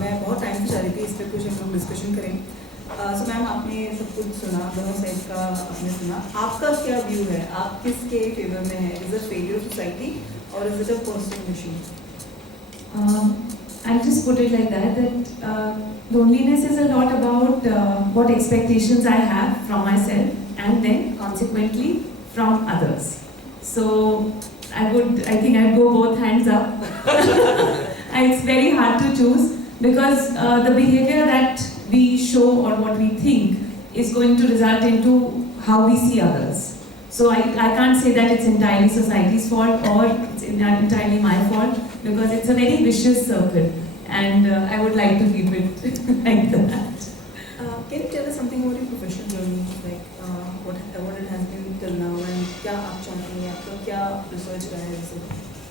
मैं बहुत टाइम से चाह रही थी इस पर कुछ हम लोग डिस्कशन करें। सो मैम, आपने सब कुछ सुना, दोनों साइड का आपने सुना, आपका क्या व्यू है? आप किसके फेवर में है? Is a failure of society और is it a personal issue? I'll just put it like that loneliness is a lot about what expectations I have from myself and then consequently from others. So I think I'd go both hands up. It's very hard to choose because the behavior that we show or what we think is going to result into how we see others. So I can't say that it's entirely society's fault or it's entirely my fault because it's a very vicious circle and I would like to keep it like that. Can you tell us something about your professional journey, like what it has been till now and क्या आप चाहती हैं, आपका क्या research रहा है इसे?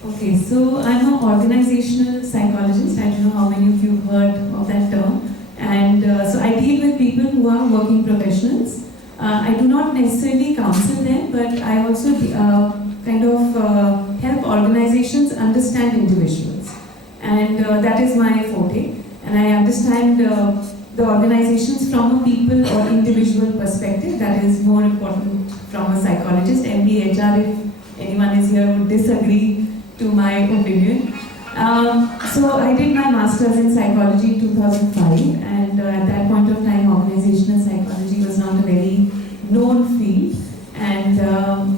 Okay, so I'm an organizational psychologist. I don't know how many of you have heard of that term. And so I deal with people who are working professionals. I do not necessarily counsel them, but I also kind of help organizations understand individuals. And that is my forte. And I understand the organizations from a people or individual perspective. That is more important from a psychologist. MBHR, if anyone is here, would disagree to my opinion. So I did my master's in psychology in 2005 and at that point of time organizational psychology was not a very known field and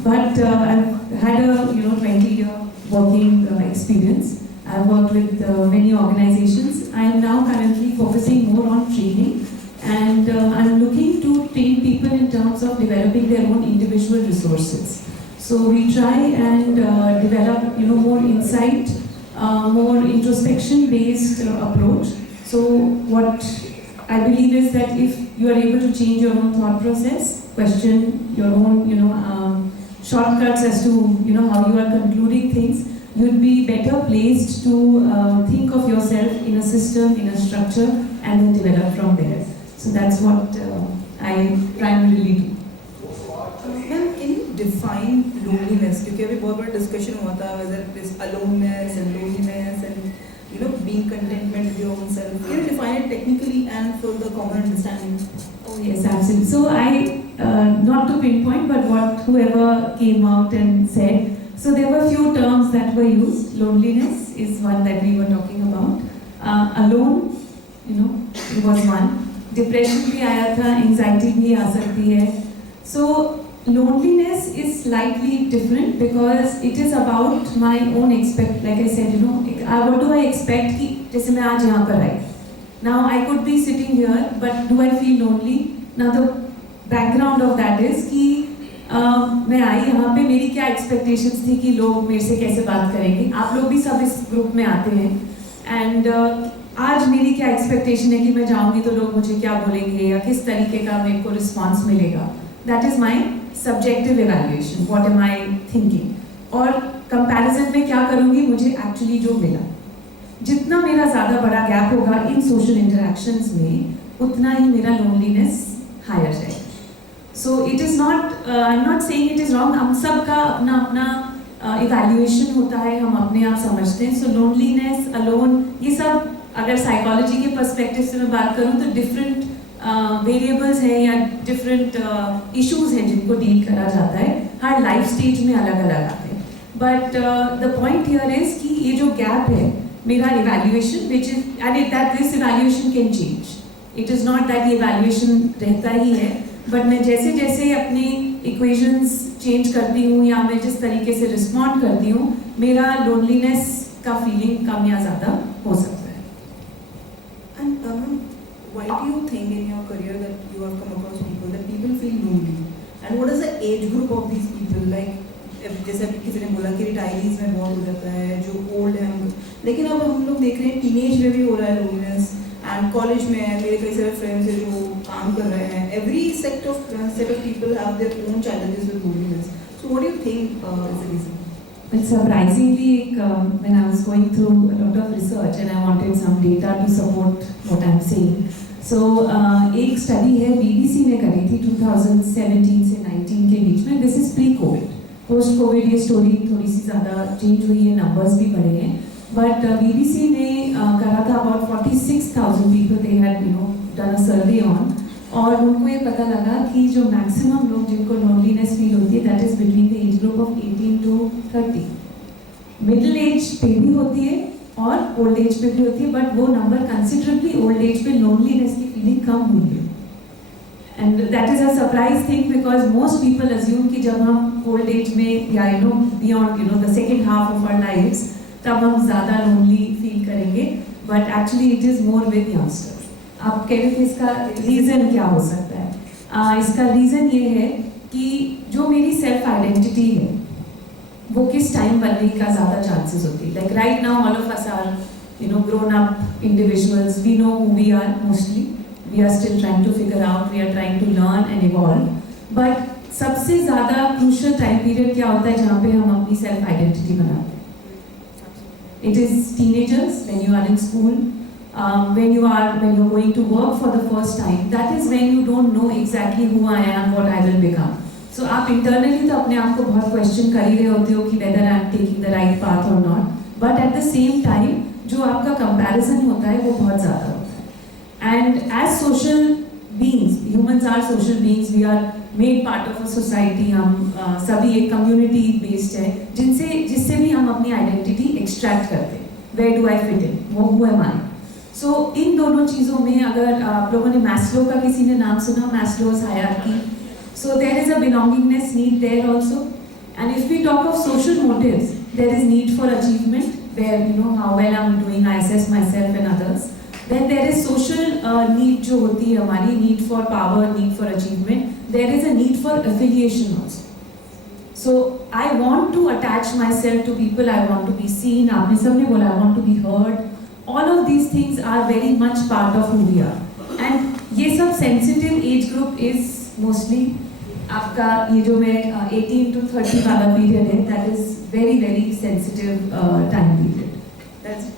but I've had a 20-year working experience. I've worked with many organizations. I am now currently focusing more on training and I'm looking to train people in terms of developing their own individual resources. So we try and develop more insight, more introspection-based approach. So what I believe is that if you are able to change your own thought process, question your own shortcuts as to how you are concluding things, you'd be better placed to think of yourself in a system, in a structure, and then develop from there. So that's what I primarily do. Ma'am, can you define loneliness? क्योंकि अभी बहुत बड़ा discussion हुआ था whether it is aloneness and loneliness and being contentment with your own self. Can you define it technically and for the common understanding? Oh yes, absolutely. So I, not to pinpoint, but whoever came out and said. So there were few terms that were used. Loneliness is one that we were talking about. Alone, it was one. Depression भी आया था, anxiety भी आ सकती है. So loneliness is slightly different because it is about my own like I said, what do I expect कि जैसे मैं आज यहाँ पर आई. Now I could be sitting here, but do I feel lonely? Now the background of that is कि मैं आई यहाँ पे, मेरी क्या expectations थी कि लोग मेरे से कैसे बात करेंगे. आप लोग भी सब इस ग्रुप में आते हैं and आज मेरी क्या expectation है कि मैं जाऊँगी तो लोग मुझे क्या बोलेंगे या किस तरीके का मेरे को response मिलेगा. That is my subjective evaluation. What am I thinking? और comparison में क्या करूँगी, मुझे actually जो मिला. जितना मेरा ज़्यादा बड़ा गैप होगा इन social interactions में, उतना ही मेरा loneliness higher जाएगा. So it is not, I'm not saying it is wrong. हम सबका अपना अपना evaluation होता है, हम अपने आप समझते हैं. So loneliness, alone, ये सब अगर psychology के perspective से मैं बात करूँ तो different वेरिएबल्स हैं या डिफरेंट इश्यूज हैं जिनको डील करा जाता है. हर लाइफ स्टेज में अलग अलग आते हैं. But the point here is कि ये जो गैप है मेरा evaluation which is and that this evaluation can change. It is not that ये इवैल्यूएशन रहता ही है, बट मैं जैसे जैसे अपनी इक्वेशंस चेंज करती हूँ या मैं जिस तरीके से रिस्पॉन्ड करती हूँ, मेरा लोनलीनेस का फीलिंग कम या ज़्यादा हो सकता है. Why do you think in your career that you have come across people that people feel lonely? And what is the age group of these people? Like जैसे अभी किसी ने बोला कि retirees में बहुत हो जाता है, जो old हैं, लेकिन अब हम लोग देख रहे हैं teenage में भी हो रहा है loneliness and college में मेरे कई सारे friends हैं जो काम कर रहे हैं. Every set of people have their own challenges with loneliness. So what do you think is the reason? Well, surprisingly, when I was going through a lot of research and I wanted some data to support what I'm saying, so एक study है BBC ने करी थी 2017 से 19 के बीच में. This is pre Covid. Post Covid ये story थोड़ी सी ज़्यादा चेंज हुई है, नंबर्स भी बढ़े हैं. बट BBC ने करा था about 46,000 people they had done a survey on, और उनको ये पता लगा कि जो मैक्सिमम लोग जिनको लोनलीनेस फील होती है that is between the age group of 18 to 30। Middle age पे भी होती है और ओल्ड एज पे भी होती है, बट वो नंबर कंसिडरेबली ओल्ड एज पे लोनलीनेस की फीलिंग कम हुई है। And that is a surprise thing because most people assume कि जब हम ओल्ड एज में या beyond the second half of our lives तब हम ज़्यादा लोनली फील करेंगे, but actually it is more with youngsters. आप कह रहे थे इसका रीज़न क्या हो सकता है? इसका रीज़न ये है कि जो मेरी सेल्फ आइडेंटिटी है वो किस टाइम बनने का ज़्यादा चांसेस होती है। Like right now all of us are grown up individuals, we know who we are mostly, we are still trying to figure out, we are trying to learn and evolve, but सबसे ज़्यादा crucial time period क्या होता है जहाँ पे हम अपनी self identity बनाते हैं? It is teenagers, when you are in school, when you're going to work for the first time. That is when you don't know exactly who I am, what I will become. So आप internally तो अपने आप को बहुत question कर ही रहे होते हो कि whether I am taking the right path or not. But at the same time जो आपका comparison होता है वो बहुत ज़्यादा होता है. And as social beings, humans are social beings. We are made part of a society. हम सभी एक community based है जिससे भी हम अपनी identity extract करते हैं. Where do I fit in? Who am I? So इन दोनों चीज़ों में अगर आप लोगों ने मैस्लो का किसी ने नाम सुना, मैस्लो's hierarchy. So there is a belongingness need there also. And if we talk of social motives, there is need for achievement, where how well I'm doing, I assess myself and others. Then there is social need जो होती है हमारी, need for power, need for achievement. There is a need for affiliation also. So I want to attach myself to people. I want to be seen. आपने सबने बोला I want to be heard. All of these things are very much part of who we are. And ये सब sensitive age group is mostly आपका ये जो मैं 18 to 30 वाला period है, that is very very sensitive time period.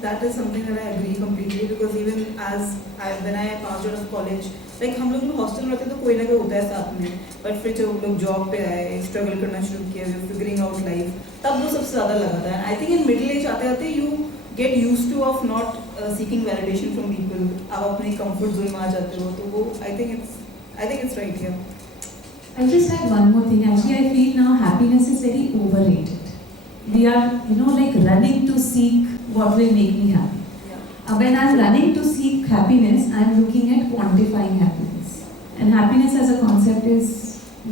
That is something that I agree completely, because even when I passed out of college, like हम लोग हॉस्टल में रहते तो कोई ना कोई होता है साथ में, बट फिर जब लोग जॉब पे आए, स्ट्रगल करना शुरू किया, फिगरिंग आउट लाइफ, तब वो सबसे ज़्यादा लगा था। I think in middle age आते आते you get use two of not seeking validation from people, आप अपने कंफर्ट जोन में आ जाते हो, तो वो I think it's right here. I just add one more thing. Actually, I feel now happiness is very overrated. We are, like running to seek what will make me happy. Yeah. When I'm running to seek happiness, I'm looking at quantifying happiness. And happiness as a concept is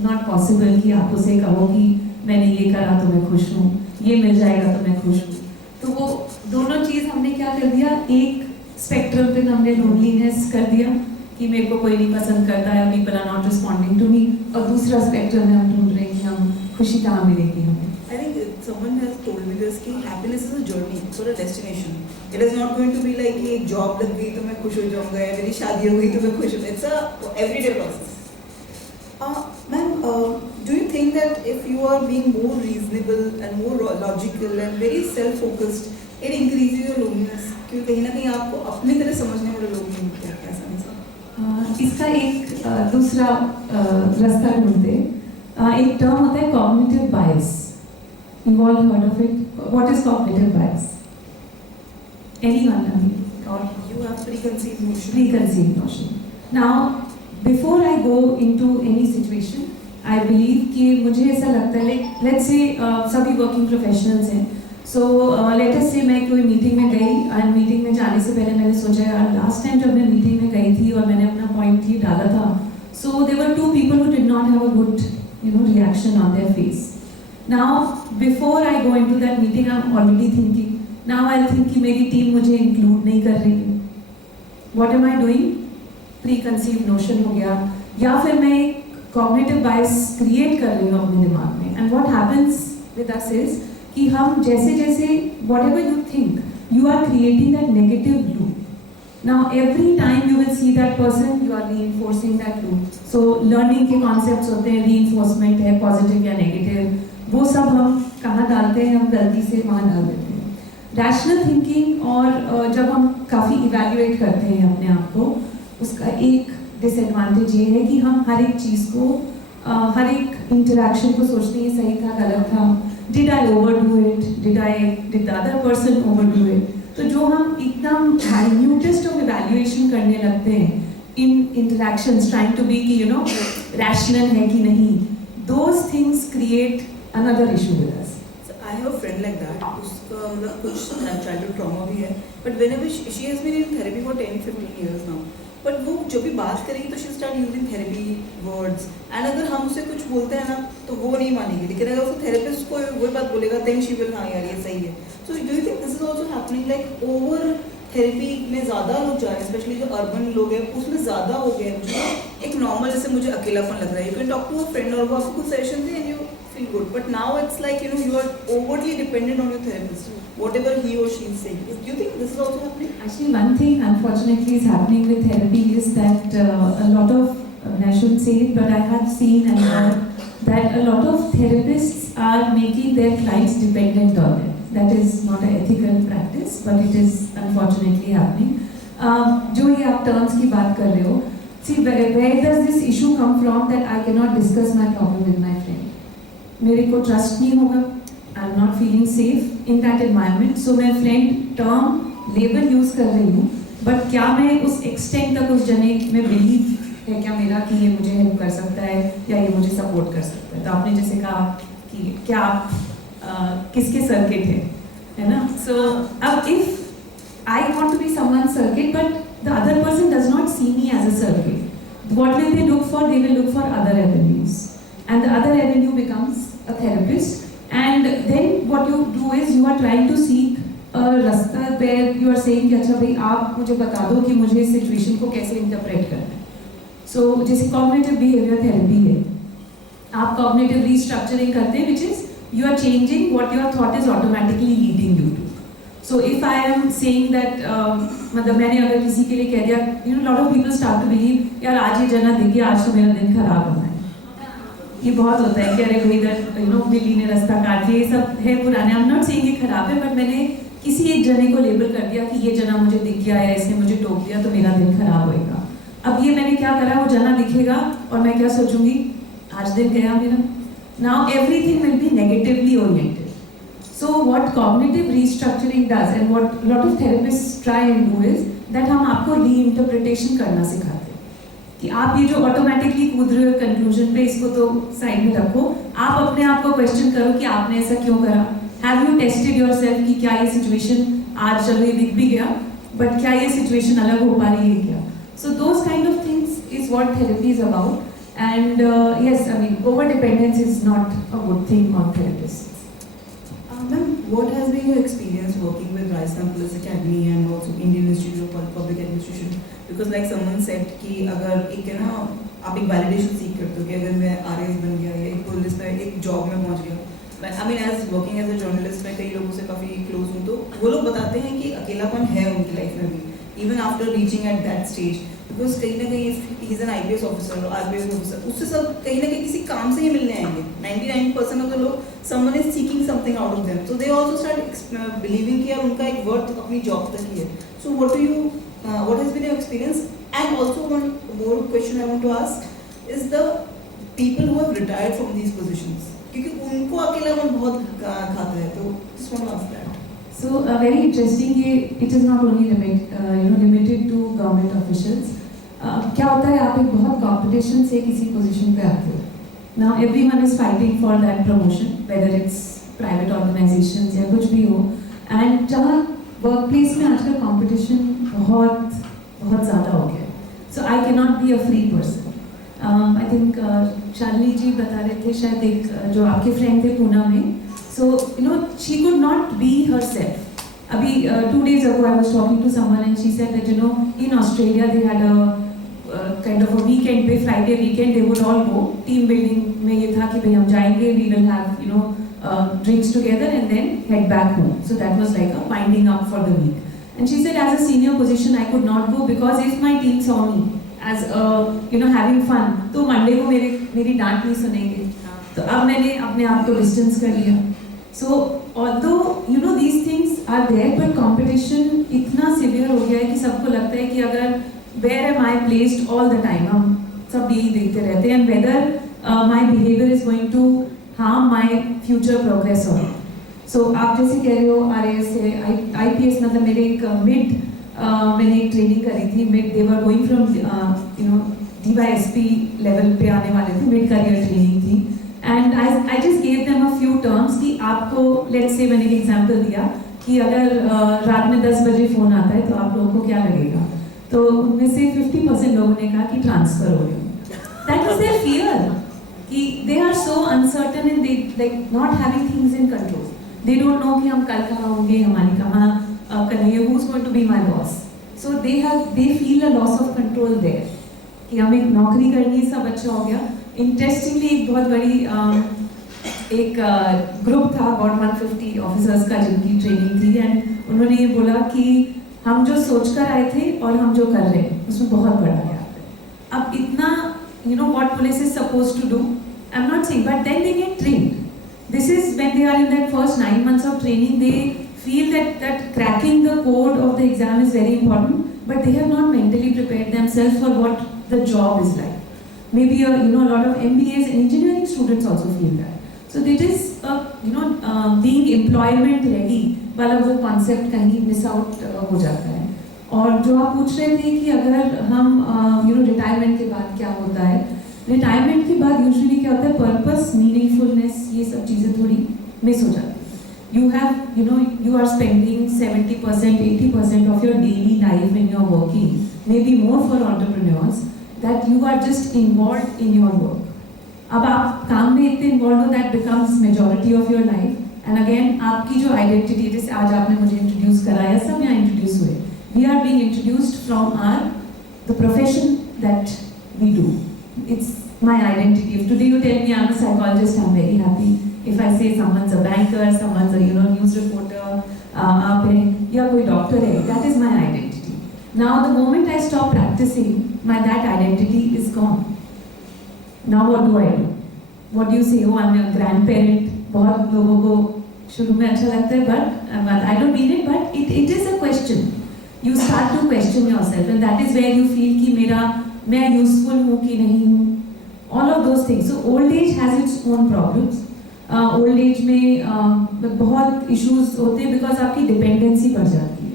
not possible कि आप उसे कहो कि मैंने ये करा तो मैं खुश हूँ, ये मिल जाएगा तो मैं खुश हूँ। तो वो दोनों चीज़ हमने क्या कर दिया, एक स्पेक्ट्रम पे हमने लोनलीनेस कर दिया कि मेरे को कोई नहीं पसंद करता है, people are not responding to me, और दूसरा स्पेक्ट्रम में हम ढूंढ रहे हैं कि हम खुशी कहाँ मिलेगी हमें। I think someone has told me this कि happiness is a journey, it's not a destination. It is not going to be like कि एक job लग गई तो मैं खुश हो जाऊँगा, या मेरी शादी हो गई तो मैं खुश हूँ. It's a everyday process. Ma'am, do you think that if you are being more reasonable and more logical and very self-focused, it increases your loneliness? क्योंकि कहीं ना कहीं आपको अपनी तरह समझने वाले लोग नहीं मिलते हैं, ऐसा नहीं सर? इसका एक दूसरा रास्ता ढूंढते हैं। एक टर्म होता है cognitive bias. You've all heard of it. What is cognitive bias? Anyone? I mean, or You have preconceived notion. preconceived notion. Now, before I go into any situation, I believe कि मुझे ऐसा लगता है, like let's say सभी working professionals हैं. So let us say मैं कोई meeting में गई, और मीटिंग में जाने से पहले मैंने सोचा यार लास्ट टाइम जब मैं मीटिंग में गई थी और मैंने अपना पॉइंट ही डाला था, so there were two people who did not have a good reaction on their face. Now before I go into that meeting, I'm already thinking, now I'll think कि मेरी टीम मुझे include नहीं कर रही है. What am I doing? Preconceived notion हो गया, या फिर मैं एक cognitive bias create कर रही हूँ अपने दिमाग में. And what happens with us is कि हम जैसे जैसे whatever you think, you are creating that negative loop. Now every time you will see that person, you are reinforcing that loop. So learning के concepts होते हैं, reinforcement है, positive या negative, वो सब हम कहाँ डालते हैं, हम गलती से वहाँ डाल देते हैं. Rational thinking और जब हम काफ़ी evaluate करते हैं अपने आप को, उसका एक disadvantage ये है कि हम हर एक चीज़ को, हर एक interaction को सोचते हैं ये सही था, गलत था, Did I overdo it? Did the other person overdo it? तो जो हम एकदम minutest of evaluation करने लगते हैं in interactions, trying to be कि rational है कि नहीं, those things create another issue with us. So I have a friend like that. उसका मतलब कुछ childhood trauma भी है. But whenever she has been in therapy for 10-15 years now. But वो जब भी बात करेगी तो she start using therapy words. And अगर हम उसे कुछ बोलते हैं ना तो वो नहीं मानेगी. लेकिन अगर उसको therapist को वही बात बोलेगा then she will हाँ यार ये सही है. So do you think this is also happening like over therapy में ज़्यादा लोग जा रहे हैं, especially जो urban लोग हैं उसमें ज़्यादा हो गया है. मुझे एक normal जैसे मुझे अकेलापन लग रहा है. You can talk to a friend और वो आपको कुछ session they and you feel good. But now it's like you are overly dependent on your therapist. Whatever he or she is saying. Do you think this is also happening? Actually, one thing unfortunately is happening with therapy is that a lot of, I shouldn't say it, but I have seen and heard that a lot of therapists are making their clients dependent on them. That is not an ethical practice, but it is unfortunately happening. जो ये आप terms की बात कर रहे हो, see where does this issue come from that I cannot discuss my problem with my friend? मेरे को trust नहीं होगा. I'm not feeling safe in that environment, so मैं friend term label use कर रही हूँ, but क्या मैं उस extent तक उस जने में believe है क्या मेरा कि ये मुझे help कर सकता है या ये मुझे support कर सकता है. तो आपने जैसे कहा कि क्या आप किसके circuit है ना? So अब if I want to be someone's circuit, but the other person does not see me as a circuit, what will they look for? They will look for other avenues, and the other avenue becomes a therapist. And then what you do is you are trying to seek a रास्ता where you are saying कि अच्छा भाई आप मुझे बता दो कि मुझे इस situation को कैसे interpret करना है. So जैसे cognitive behavior therapy है, आप cognitive restructuring करते हैं, which is you are changing what your thought is automatically leading you to. So if I am saying that मतलब मैंने अगर किसी के लिए कह दिया, lot of people start to believe यार आज ये जना देखिए आज तो मेरा दिन खराब होना है. ये बहुत होता है कि अरे भाई इधर बिल्ली ने रास्ता काट दिया, ये सब है पुराने. I'm not saying ये खराब है, बट मैंने किसी एक जने को लेबल कर दिया कि ये जना मुझे दिख गया है, इसने मुझे टोक दिया तो मेरा दिन खराब होएगा. अब ये मैंने क्या करा, वो जना दिखेगा और मैं क्या सोचूंगी, आज दिन गया मेरा. Now everything will be negatively oriented. So what cognitive restructuring does and what lot of therapists try and do is that हम आपको reinterpretation करना सिखाते हैं कि आप ये जो ऑटोमेटिकली कूद रहे हो कंक्लूजन पे, इसको तो साइड में रखो. आप अपने आप को क्वेश्चन करो कि आपने ऐसा क्यों करा. हैव यू टेस्टेड योरसेल्फ कि क्या ये सिचुएशन आज चलो ये दिख भी गया, बट क्या ये सिचुएशन अलग हो पा रही है क्या. So those kind of things is what therapy is about. And yes, I mean over dependence is not a good thing on therapist. Ma'am, what has been your experience working with Rajasthan Police Academy and also Indian Institute of Public Administration? Because like someone said कि अगर एक है ना आप एक validation seek करते हो कि अगर मैं RAS बन गया या एक पुलिस में एक जॉब में पहुंच गया. I mean as working as a journalist मैं कई लोगों से काफ़ी close हूँ, तो वो लोग बताते हैं कि अकेलापन है उनकी लाइफ में भी even after reaching at that stage. Because कहीं ना कहीं if he is an IPS officer or RPS officer, उससे सब कहीं ना कहीं किसी काम से ही मिलने आएंगे. 99% of the लोग someone is seeking something out of them, so they also start believing कि यार उनका एक worth अपनी job तक ही है. So what has been your experience? And also one more question I want to ask is the people who have retired from these positions, क्योंकि उनको अकेलापन बहुत खाता है, तो just want to ask that. So very interesting. It is not only limited to government officials. क्या होता है, आप एक बहुत कंपटीशन से किसी पोजीशन पे आते हो. Now everyone is fighting for that promotion, whether it's private organizations या कुछ भी हो. And जहाँ workplace में आजकल competition बहुत ज़्यादा हो गया. So I cannot be a free person. I think Shalini जी बता रहे थे शायद एक जो आपके फ्रेंड थे पूना में. So she could not be herself. अभी 2 days ago I was talking to someone and she said that in Australia they had a kind of a weekend पे Friday weekend they would all go. Team building में ये था कि भाई हम जाएंगे, we will have drinks together and then head back home. So that was like a winding up for the week. And she said as a senior position I could not go because if my team saw me as having fun, तो Monday को मेरी डांट नहीं सुनेंगे. तो अब मैंने अपने आप को डिस्टेंस कर लिया. So although these things are there, but competition इतना severe हो गया है कि सबको लगता है कि अगर where am I placed all the time, हम सब यही देखते रहते हैं, and whether my behavior is going to harm my future progress or not. So आप जैसे कह रहे हो RAS है, IPS, मतलब मेरे एक मैंने एक ट्रेनिंग करी थी mid, they were going from DYSP level पे आने वाले थे, मिड करियर ट्रेनिंग थी, and I just gave them a few terms कि आपको, let's say मैंने एक एग्जांपल दिया कि अगर रात में 10 बजे फ़ोन आता है तो आप लोगों को क्या लगेगा, तो उनमें से 50% लोगों ने कहा कि ट्रांसफ़र हो गया. That was their fear, कि they are so uncertain and they like not having things in control. They don't know कि हम कल कहाँ होंगे, हमारी कहाँ करेंगे, who's going to be my boss. So they feel a loss of control there. कि हमें नौकरी करनी है, सब अच्छा हो गया. इंटरेस्टिंगली एक बहुत बड़ी एक ग्रुप था अबाउट 150 ऑफिसर्स का जिनकी ट्रेनिंग थी, एंड उन्होंने ये बोला कि हम जो सोच कर आए थे और हम जो कर रहे हैं उसमें बहुत बड़ा गैप है. अब इतना what police is supposed to do, I'm not saying, but then they get trained. This is when they are in that first 9 months of training, they feel that cracking the code of the exam is very important, but they have not mentally prepared themselves for what the job is like. Maybe a lot of MBAs and engineering students also feel that. So it is being employment ready वाला वो concept कहीं miss out हो जाता है. और जो आप पूछ रहे थे कि अगर हम रिटायरमेंट के बाद क्या होता है, रिटायरमेंट के बाद यूजुअली क्या होता है, पर्पस, मीनिंगफुलनेस, ये सब चीज़ें थोड़ी मिस हो जाती है. You are spending 70%, 80% of your daily life when you are working, maybe more for entrepreneurs, that you are just involved in your work. अब आप काम में इतने involved हो, that becomes majority of your life. And again, आपकी जो identity, जैसे आज आपने मुझे introduce कराया, सब यहाँ introduce हुए. We are being introduced from the profession that we do. It's my identity. If today you tell me I'm a psychologist, I'm very happy. If I say someone's a banker, someone's a news reporter, आप हैं या कोई doctor है, that is my identity. Now the moment I stop practicing, that identity is gone. Now what do I do? What do you say? Oh, I'm a grandparent. बहुत लोगों को शुरू में अच्छा लगता है, but I don't mean it. But it is a question. You start to question yourself, and that is where you feel कि मैं useful हूँ कि नहीं हूँ. All of those things. So old age has its own problems. Old age में बहुत issues होते हैं because आपकी dependency बढ़ जाती है.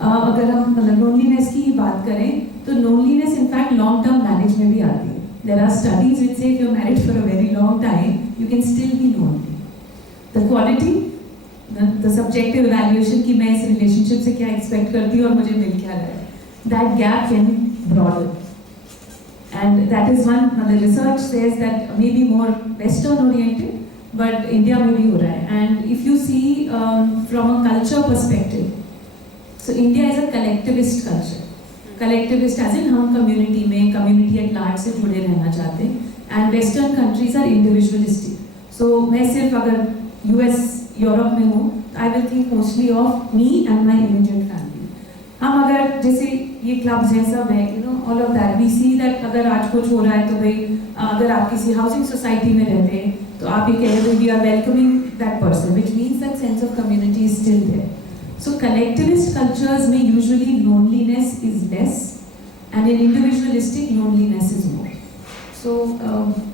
अगर हम loneliness की बात करें तो loneliness in fact long term marriage में भी आती है. There are studies which say if you're married for a very long time, you can still be lonely. The quality, the subjective evaluation कि मैं इस relationship से क्या expect करती हूँ और मुझे मिल क्या रहा है, that gap can broaden. And that is one, the research says that maybe more Western oriented, but India में भी हो रहा है. And if you see from a culture perspective, so India is a collectivist culture. Collectivist as in हम community at large से जुड़े रहना चाहते हैं, and Western countries are individualistic. So मैं सिर्फ अगर US, यूरोप में हूँ, I will think mostly of me and my immediate family. हम अगर जैसे ये क्लब्स हैं सब है, all of that, we see that अगर आज कुछ हो रहा है तो भाई अगर आप किसी हाउसिंग सोसाइटी में रहते हैं तो आप ये कह रहे हो we are welcoming that person, which means that sense of community is still there. So collectivist cultures में usually loneliness is less, and in individualistic loneliness is more. So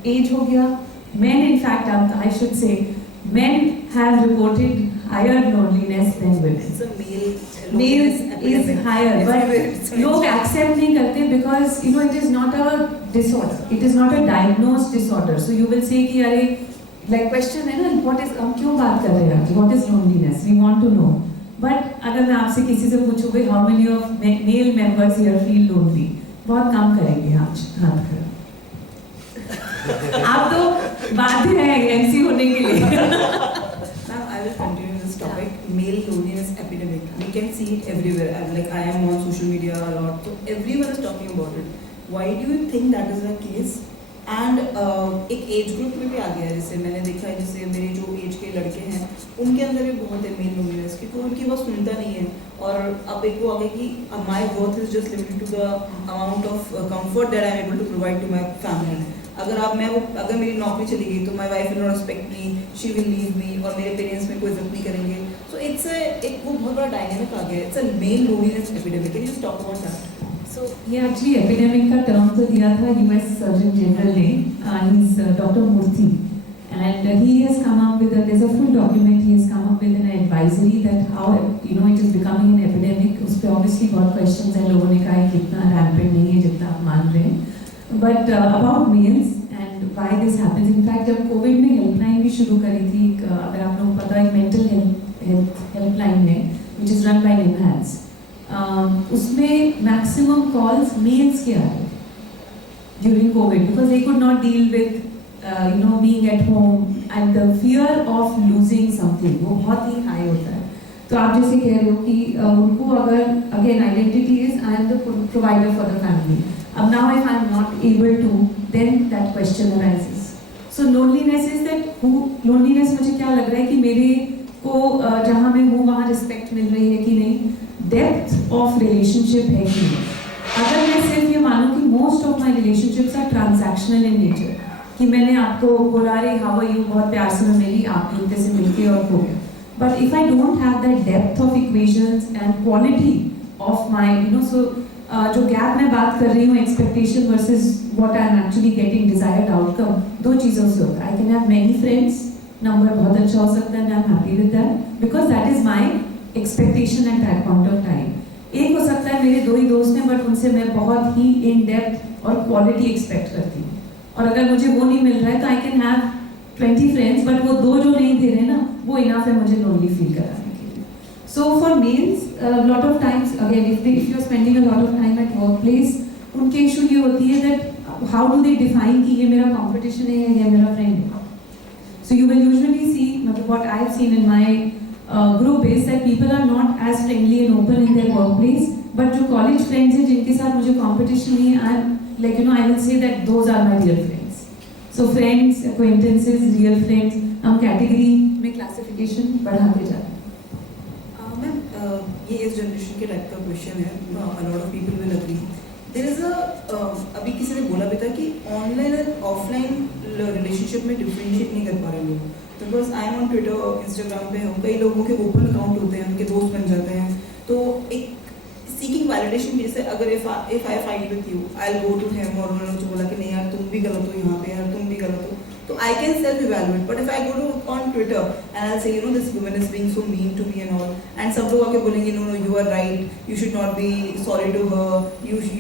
age हो गया. Men in fact, I should say, men have reported higher loneliness than women. It's a Male is higher, but लोग accept नहीं करते because it is not a disorder. It is not a diagnosed disorder. So you will say कि अरे like question है ना, what is, हम क्यों बात कर रहे हैं, what is loneliness? We want to know. But अगर मैं आपसे किसी से पूछूँ भाई how many of male members here feel lonely, बहुत कम करेंगे हाथ खड़ा. आप तो बाध्य हैं MC होने के लिए. Now I will continue this topic. Male loneliness epidemic. We can see it everywhere. Like I am on social media a lot, so everyone is talking about it. Why do you think that is the case? And एक age group में भी आ गया है, जैसे मैंने देखा है, जैसे मेरे जो एज के लड़के हैं उनके अंदर भी बहुत है मेल लोनलीनेस, क्योंकि उनकी वो सुनता नहीं है. और अब एक वो आ गया कि my worth is just limited to the amount of comfort that I am able to provide to my family. अगर मेरी नौकरी चली गई तो my wife will not respect me, she will leave me, और मेरे पेरेंट्स में कोई इज्जत नहीं करेंगे. सो इट्स एक वो बहुत बड़ा डायनेमिक आ गया. It's a male loneliness epidemic. Can you talk about that? So ये actually epidemic का term तो दिया था US Surgeon General ने, he's Dr. Murthy, And he has come up with there's a full document he has come up with an advisory that how it is becoming an epidemic. उस पे obviously बहुत questions हैं, लोगों ने कहा है कि इतना rampant नहीं है जितना आप मान रहे हैं. But about males and why this happens. In fact, जब कोविड में हेल्पलाइन भी शुरू करी थी, अगर आप लोगों को पता है, एक मेंटल हेल्थ हेल्पलाइन है which is run by NIMHANS. उसमें मैक्सिमम कॉल्स मेल्स के आ रहे थे during COVID because they could not deal with being at home and the fear of losing something वो बहुत ही हाई होता है. तो आप जैसे कह रहे हो कि उनको अगर again identity is I am the provider for the family. अब now if I am not able to, then that question arises. So loneliness is that loneliness मुझे क्या लग रहा है कि मेरे को जहाँ मैं हूँ वहाँ रिस्पेक्ट मिल रही है कि नहीं, डेप्थ ऑफ रिलेशनशिप है कि नहीं. अगर मैं सिर्फ ये मानूँ कि most of my relationships are transactional in nature, कि मैंने आपको बोला रे हाउ आर यू, बहुत प्यार से मैं मिली, आप एक से मिलके और हो गया. But if I don't have that depth of equations and quality of my so जो गैप मैं बात कर रही हूँ expectation versus what I am actually getting desired outcome, दो चीज़ों से होता है. I can have many friends, number बहुत अच्छा हो सकता है, I am happy with that because that is my expectation at that point of time. एक हो सकता है मेरे दो ही दोस्त हैं बट उनसे मैं बहुत ही इन डेप्थ और क्वालिटी एक्सपेक्ट करती हूँ, और अगर मुझे वो नहीं मिल रहा है तो I can have 20 friends but वो दो जो नहीं दे रहे ना वो इनफ है मुझे लोनली फील कराने के लिए. So for males lot of times again if you are spending a lot of time at workplace, उनके इशू ये होती है that how do they define कि ये मेरा कॉम्पिटिशन है या मेरा फ्रेंड है. So you will usually see, मतलब what I have seen in my group is that people are not as friendly and open in their workplace, but जो college friends हैं जिनके साथ मुझे competition नहीं है, I will say that those are my real friends. So friends, acquaintances, real friends, हम category में classification बढ़ाते जा रहे हैं. मैम ये इस जनरेशन के टाइप का क्वेश्चन है, a lot of people will agree. There is अभी किसी ने बोला भी था कि ऑनलाइन और ऑफलाइन रिलेशनशिप में डिफरेंशिएट नहीं कर पा रहे लोग. Because I am on Twitter, Instagram पे हम कई लोगों के ओपन अकाउंट होते हैं, उनके दोस्त बन जाते हैं, तो एक सीकिंग वैलिडेशन जैसे अगर if I fight with you I will go to him और उन्होंने मुझे बोला कि नहीं यार तुम भी गलत हो यहाँ पे, यार तुम भी गलत हो, तो I can self evaluate. But if I go to on Twitter and I say this woman is being so mean to me and all, and सब लोग आके बोलेंगे no no you are right, you should not be sorry to her,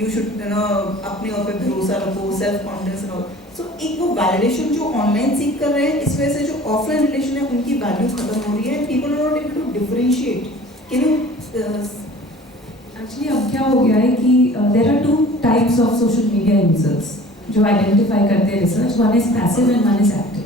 you should अपने आप पे भरोसा रखो, self confidence and all. So एक वो वैलिडेशन जो ऑनलाइन सीख कर रहे हैं, इस वजह से जो ऑफलाइन रिलेशन है उनकी वैल्यू खत्म हो रही है. People are not able to differentiate. Can you actually अब क्या हो गया है कि there are two types of social media users जो आइडेंटिफाई करते हैं research. One is passive and one is active.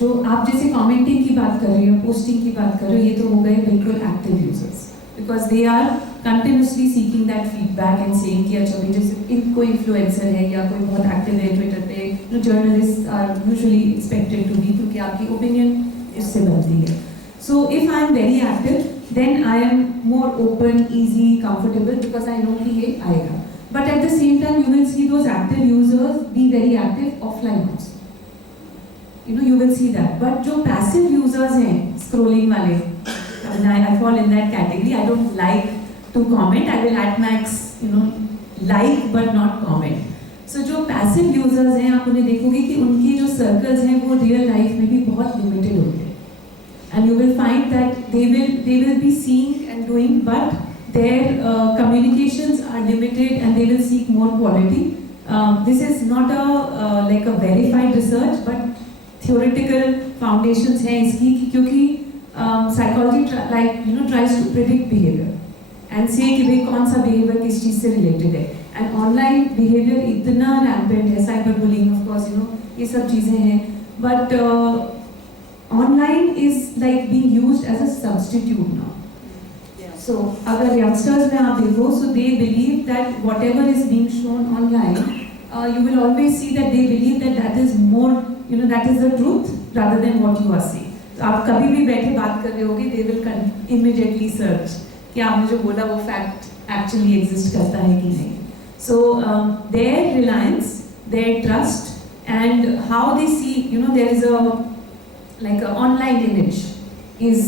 जो आप जैसे कमेंटिंग की बात कर रहे हो, पोस्टिंग की बात कर रहे हो, ये तो हो गए बिल्कुल active users, because they are continuously seeking that feedback and saying कि अच्छा भाई जैसे कोई इन्फ्लुएंसर है या कोई बहुत एक्टिव है ट्विटर पे, journalist are usually expected to be, क्योंकि आपकी ओपिनियन उससे बनती है. So if I am very active then I am more open, easy, comfortable because I know कि ये आएगा. But at the same time, you will see those active users be very active offline also. You will see that. But जो passive users हैं, scrolling वाले, I fall in that category. I don't like to comment. I will at max, like but not comment. So जो passive users हैं, आप उन्हें देखोगे कि उनकी जो circles हैं, वो real life में भी बहुत limited होते हैं. And you will find that they will be seeing and doing, but their communications are limited and they will seek more quality. This is not like a verified research, but theoretical foundations हैं इसकी, क्योंकि psychology tries to predict behavior and say कि भाई कौन सा behavior किस चीज़ से related है. And online behavior इतना rampant है, cyberbullying of course, ये सब चीज़ें हैं, but online is like being used as a substitute now. Yeah. So अगर youngsters में आप देखो, so they believe that whatever is being shown online, you will always see that they believe that is more, that is the truth rather than what you are saying. तो आप कभी भी बैठे बात कर रहे होगे, they will immediately search कि आपने जो बोला वो fact actually exist करता है कि नहीं. So their reliance, their trust, and how they see, there is like an online image is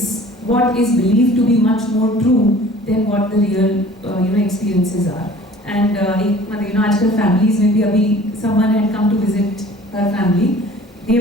what is believed to be much more true than what the real experiences are. And आजकल families में भी अभी someone had come to visit her family.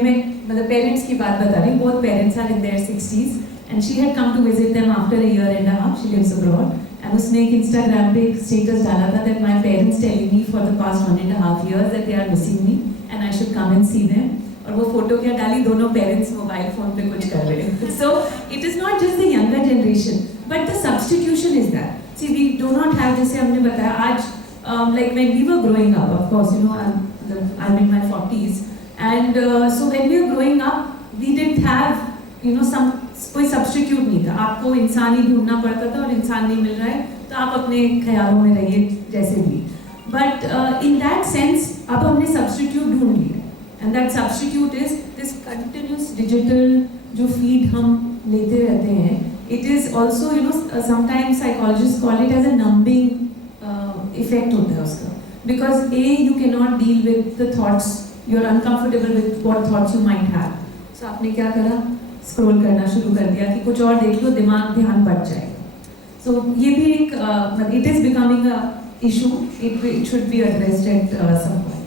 मैं मतलब parents की बात बता रही हूँ, both parents are in their 60s and she had come to visit them after a year and a half. She lives abroad and उसने एक Instagram पे एक status डाला था that my parents telling me for the past 1.5 years that they are missing me and I should come and see them. और वो photo क्या डाली, दोनों पेरेंट्स मोबाइल फोन पे कुछ कर रहे हैं. So it is not just the younger generation, but the substitution is that. See, we do not have, जैसे हमने बताया आज, like when we were growing up, of course, you know, I'm in my 40s, and so when we were growing up, we didn't have, you know, कोई substitute नहीं था. आपको इंसान ही ढूंढना पड़ता था और इंसान नहीं मिल रहा है तो आप अपने ख्यालों में रहिए जैसे भी. बट इन दैट सेंस अब हमने सब्स्टिट्यूट ढूंढ लिया and that substitute is this continuous digital जो फीड हम लेते रहते हैं. It is also, you know, sometimes psychologist call it as a numbing effect होता है उसका, because you can not deal with the thoughts, you are uncomfortable with what thoughts you might have. So आपने क्या करा, scroll करना शुरू कर दिया कि कुछ और देख लो, दिमाग ध्यान बढ़ जाएगा. सो ये भी एक it is becoming a issue. It should be addressed at some point.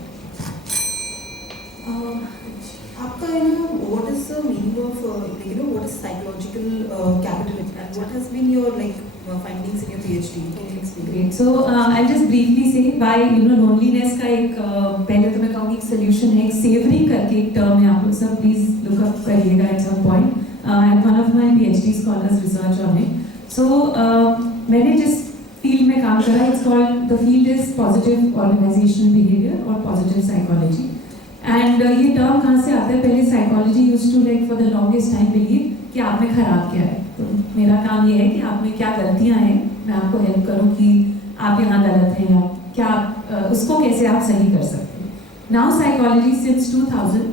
आपका, you know, what is the meaning of like, you know, what is psychological capital and what has been your like findings in your PhD? Can you explain? Great. So I'll just briefly say why, you know, loneliness का एक पहले तो मैं कहूँगी एक solution है, एक savoring करके एक term है, आप लोग सब please look up करिएगा at some point. And one of my PhD scholars research on it. So मैंने जिस field में काम करा, it's called, the field is positive organizational behavior or positive psychology. And ये term कहाँ से आता है? पहले psychology used to like for the longest time believe कि आप में खराब क्या है. तो मेरा काम ये है कि आप में क्या गलतियाँ हैं, मैं आपको हेल्प करूँ कि आप यहाँ गलत हैं, आप क्या उसको कैसे आप सही कर सकते हैं. Now psychology since 2000,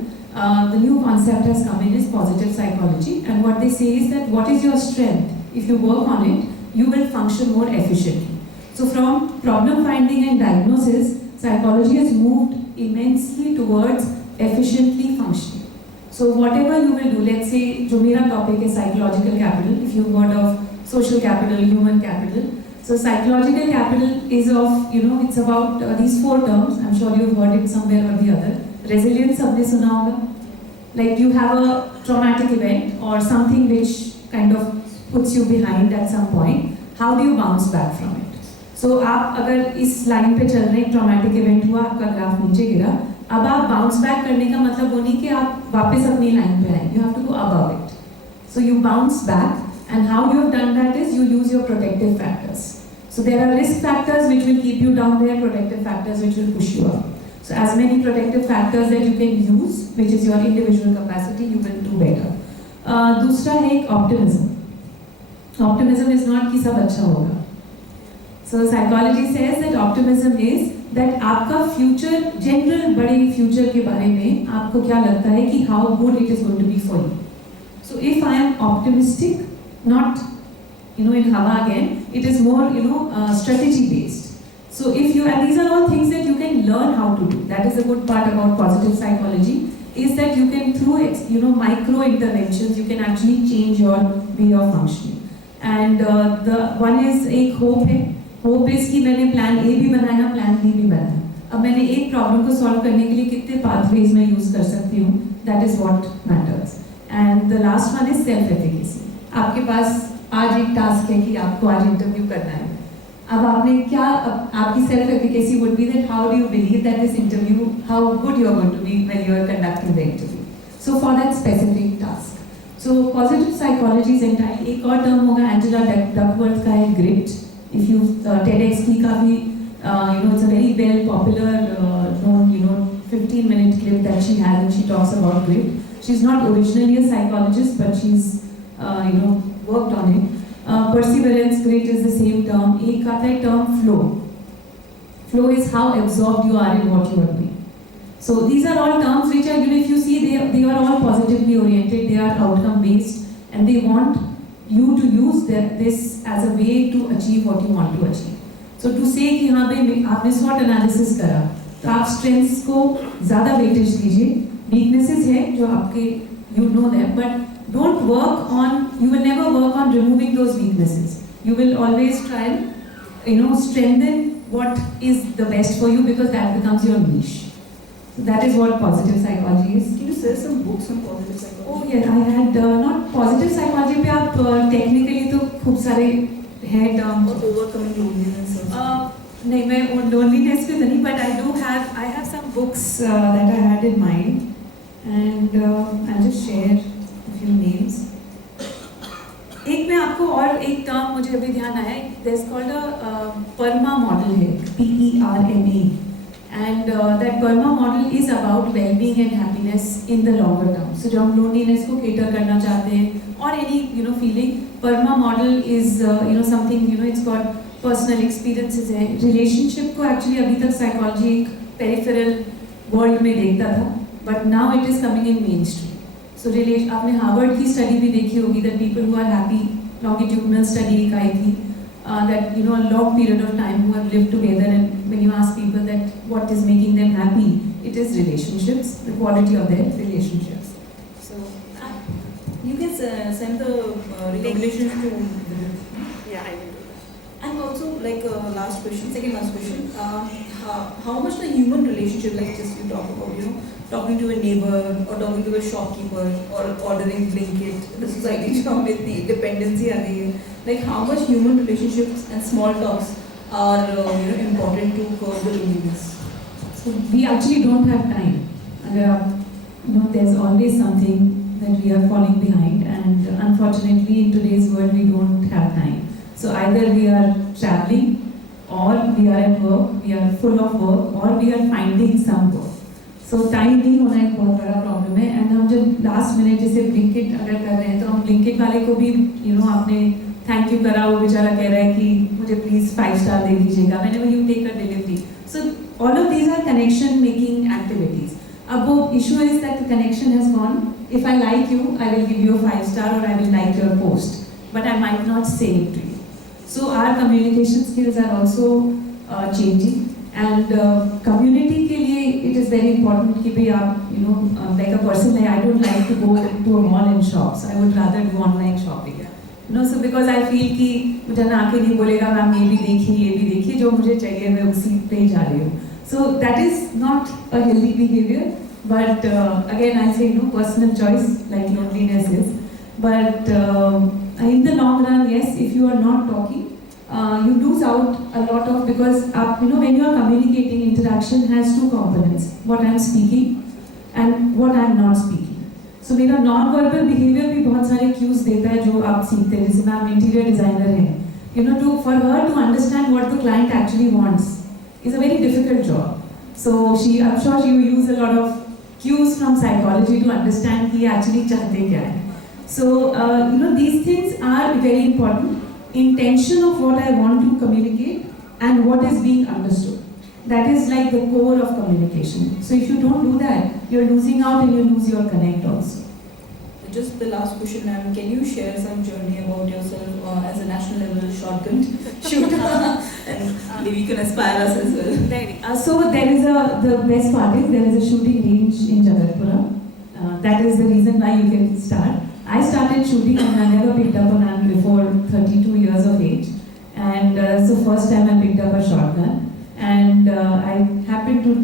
the new concept has come in is positive psychology, and what they say is that what is your strength? If you work on it, you will function more efficiently. So from problem finding and diagnosis, psychology has moved immensely towards efficiently functioning. So whatever you will do, let's say जो मेरा topic है psychological capital, if you've heard of social capital, human capital. So psychological capital is of, you know, it's about these 4 terms. I'm sure you've heard it somewhere or the other. Resilience सबने सुना होगा. Like you have a traumatic event or something which kind of puts you behind at some point. How do you bounce back from it? So आप अगर इस line पे चल रहे हैं, ट्रॉमेटिक इवेंट हुआ, आपका ग्राफ नीचे गिरा, अब आप बाउंस बैक करने का मतलब वो नहीं कि आप वापस अपनी लाइन पे आए. You have to go above it. So you bounce back and how you have done that is you use your protective factors. So there are risk factors which will keep you down, there protective factors which will push you up. So as many protective factors that you can use, which is your individual capacity, you will do better. दूसरा है optimism. Optimism is not कि सब अच्छा होगा. So psychology says that optimism is that आपका future, general बड़े future के बारे में आपको क्या लगता है कि how good it is going to be for you. So if I am optimistic, not, you know, in Hava again, it is more, you know, strategy based. So if you, and these are all things that you can learn how to do. That is the good part about positive psychology, is that you can through, you know, micro interventions, you can actually change your way of functioning. And the one is एक hope है. Hope is कि मैंने plan A भी बनाया, plan B भी बनाया. अब मैंने एक problem को solve करने के लिए कितने pathways मैं use कर सकती हूँ. That is what matters. And the last one is self-efficacy. आपके पास आज एक task है कि आपको आज interview करना है. अब आपने क्या, आपकी self efficacy would be that how do you believe that this interview, how good you are going to be when you are conducting the interview. So for that specific task. So positive psychology is entire. एक और term होगा Angela Duckworth का है grit. If you TEDx की काफी, you know, it's a very well popular known, you know, 15-minute clip that she has and she talks about grit. She's not originally a psychologist, but she's you know, worked on it. Perseverance, grit is the same term. एक आता है term flow. Flow is how absorbed you are in what you are doing. So these are all terms which are, you know, if you see, they are all positively oriented. They are outcome based, and they want you to use this as a way to achieve what you want to achieve. So to say कि हाँ भाई आपने SWOT analysis करा, तो आप strengths को ज़्यादा weightage दीजिए. Weaknesses है जो आपके, you know them, but don't work on, you will never work on removing those weaknesses. You will always try and, you know, strengthen what is the best for you, because that becomes your niche. So that is what positive psychology is. Can you share some books on positive psychology? Oh yeah, I had not positive psychology पे आप technically तो खूब सारे है terms. Or overcoming loneliness or नहीं मैं loneliness पे तो नहीं, but I have some books that I had in mind, and I'll just share a few names. एक मैं आपको और एक टर्म मुझे अभी ध्यान आया, there's called a PERMA model है, PERMA. And that PERMA model is about well-being and happiness in the longer term. So जब हम loneliness को cater करना चाहते हैं or any feeling, PERMA model is something it's got personal experiences है. Relationship को actually अभी तक psychology एक peripheral world में देखता था, but now it is coming in mainstream. So आपने हार्वर्ड की स्टडी भी देखी होगी that people who are happy, longitudinal study एक आई थी. That a long period of time who have lived together, and when you ask people that what is making them happy, it is relationships, the quality of their relationships. so you can send the recommendations to Yeah, I will do that. and also like second last question, how much the human relationship, like just you talk about talking to a neighbor or talking to a shopkeeper or ordering Blinkit, the society job with the dependency आ गई है, like how much human relationships and small talks are important to curb the loneliness? So we actually don't have time. अगर आप there's always something that we are falling behind, and unfortunately in today's world we don't have time. So either we are traveling, or we are at work, we are full of work, or we are finding some work. So time नहीं होना एक बहुत बड़ा problem है. And हम जब last minute जैसे Blinkit अगर कर रहे हैं तो हम ब्लिंकिट वाले को भी आपने थैंक यू करा, वो बेचारा कह रहा है कि मुझे प्लीज 5 स्टार दे दीजिएगा, whenever you take a delivery. So all of these are connection making activities. अब वो issue is that the connection has gone. If I like you, I will give you a 5 star, or I will like your post, but I might not say it to you. So our communication skills are also changing. And community के लिए it is very important कि भाई आप like a person like I don't like to go to a mall and shop, so I would rather do online shopping. So because I feel कि मुझे ना आके नहीं बोलेगा मैम ये भी देखिए जो मुझे चाहिए मैं उसी पे ही जा रही हूँ. So that is not a healthy behavior, but again I say personal choice like loneliness is, but in the long run, yes, if you are not talking, you lose out a lot of, because when you are communicating, interaction has 2 components, what I am speaking and what I am not speaking. So मेरा non-verbal behavior भी बहुत सारे cues देता है जो आप सीखते हैं. जैसे मैम इंटीरियर डिजाइनर हैं, for her to understand what the client actually wants is a very difficult job. So I'm sure she will use a lot of cues from psychology to understand कि actually चाहते क्या है. So these things are very important. Intention of what I want to communicate and what is being understood. That is like the core of communication. So if you don't do that, you're losing out and you lose your connect also. Just the last question, ma'am. Can you share some journey about yourself as a national level shotgun shooter? And maybe you can inspire us as well. So there is the best part is there is a shooting range in Jagatpura. That is the reason why you can start. I started shooting and I never picked up a gun before 32 years of age. And so first time I picked up a shotgun. And I happened to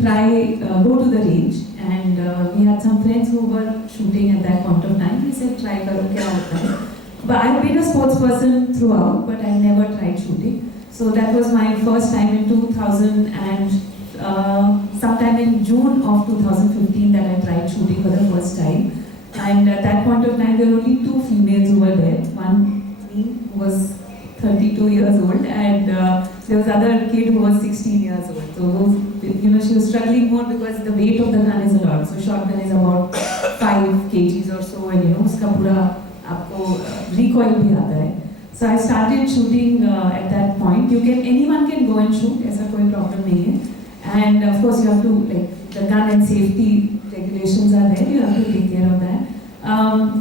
go to the range. And we had some friends who were shooting at that point of time. We said, try karo kya hota hai. But I've been a sports person throughout, but I never tried shooting. So that was my first time in 2000 and sometime in June of 2015 that I tried shooting for the first time. And at that point of time, there were only 2 females who were there. One, me, who was 32 years old, and there was other kid who was 16 years old. So, she was struggling more because the weight of the gun is a lot. So, shotgun is about 5 kgs or so, and उसका पूरा आपको recoil भी आता है. So, I started shooting at that point. Anyone can go and shoot. ऐसा कोई problem नहीं है. And of course, you have to the gun and safety regulations are there, you have to take care of that.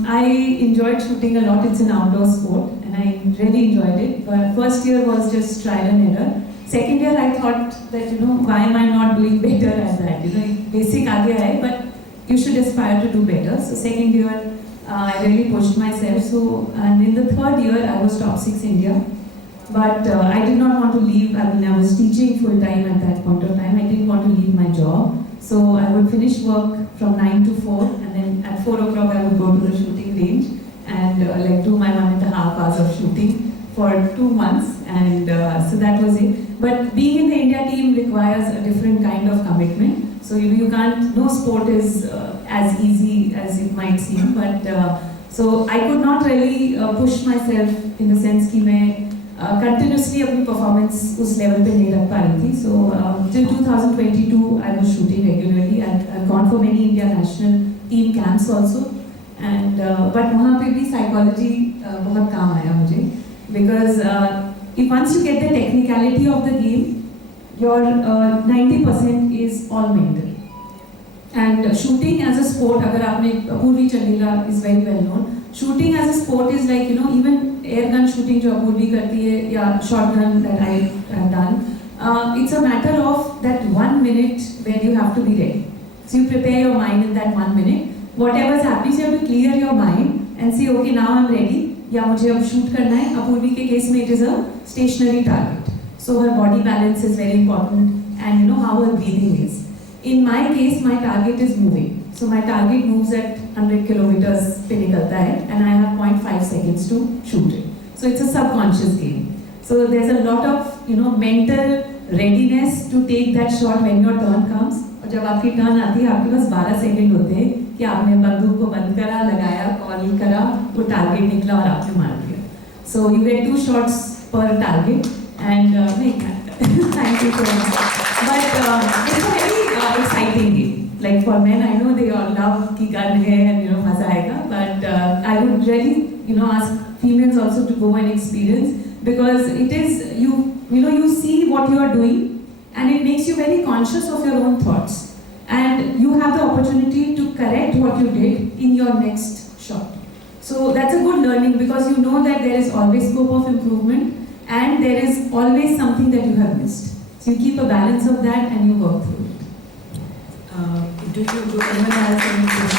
I enjoyed shooting a lot. It's an outdoor sport and I really enjoyed it. But first year was just trial and error. Second year I thought that why am I not doing better at that? Basic aa gaya hai, but you should aspire to do better. So second year I really pushed myself. So and in the third year I was top 6 India. But I did not want to leave. I was teaching full time at that point of time. I didn't want to leave my job. So I would finish work from 9 to 4, and then at 4 o'clock I would go to the shooting range and like do my 1.5 hours of shooting for 2 months, and so that was it. But being in the India team requires a different kind of commitment. So you can't, no sport is as easy as it might seem, but so I could not really push myself in the sense कि मैं continuously अपनी performance उस level पे नहीं रख पा रही थी. So till 2022 I was shooting regularly. I've gone for many India national team camps also, and but वहाँ पे भी psychology बहुत काम आया मुझे, because if once you get the technicality of the game, your 90% is all mental. And shooting as a sport, अगर आपने Apurvi Chandela is very well known. Shooting as a sport is like, you know, even air gun shooting जो अपूर्वी करती है या shotgun that I have done. It's a matter of that 1 minute where you have to be ready. So you prepare your mind in that 1 minute. Whatever's happening, you have to clear your mind and say, okay, now I'm ready. या मुझे अब shoot करना है. अपूर्वी के case में it is a stationary target. So her body balance is very important, and you know how her breathing is. In my case, my target is moving. So my target moves at 100 kilometers पे निकलता है, and I have 0.5 seconds to shoot it. So it's a subconscious game. So there's a lot of mental readiness to take that shot when your turn comes. और जब आपकी turn आती है, आपके पास 12 second होते हैं कि आपने बंदूक को बंद करा, लगाया, कॉल करा, वो टारगेट निकला और आपने मार दिया. So you get 2 shots per target, and thank you so much. But it's a very exciting game. Like for men, I know they all love कि gun है and मजा आएगा. But I would really ask females also to go and experience, because it is you see what you are doing, and it makes you very conscious of your own thoughts, and you have the opportunity to correct what you did in your next shot. So that's a good learning, because you know that there is always scope of improvement, and there is always something that you have missed. So you keep a balance of that and you work through it. Do anyone have any questions?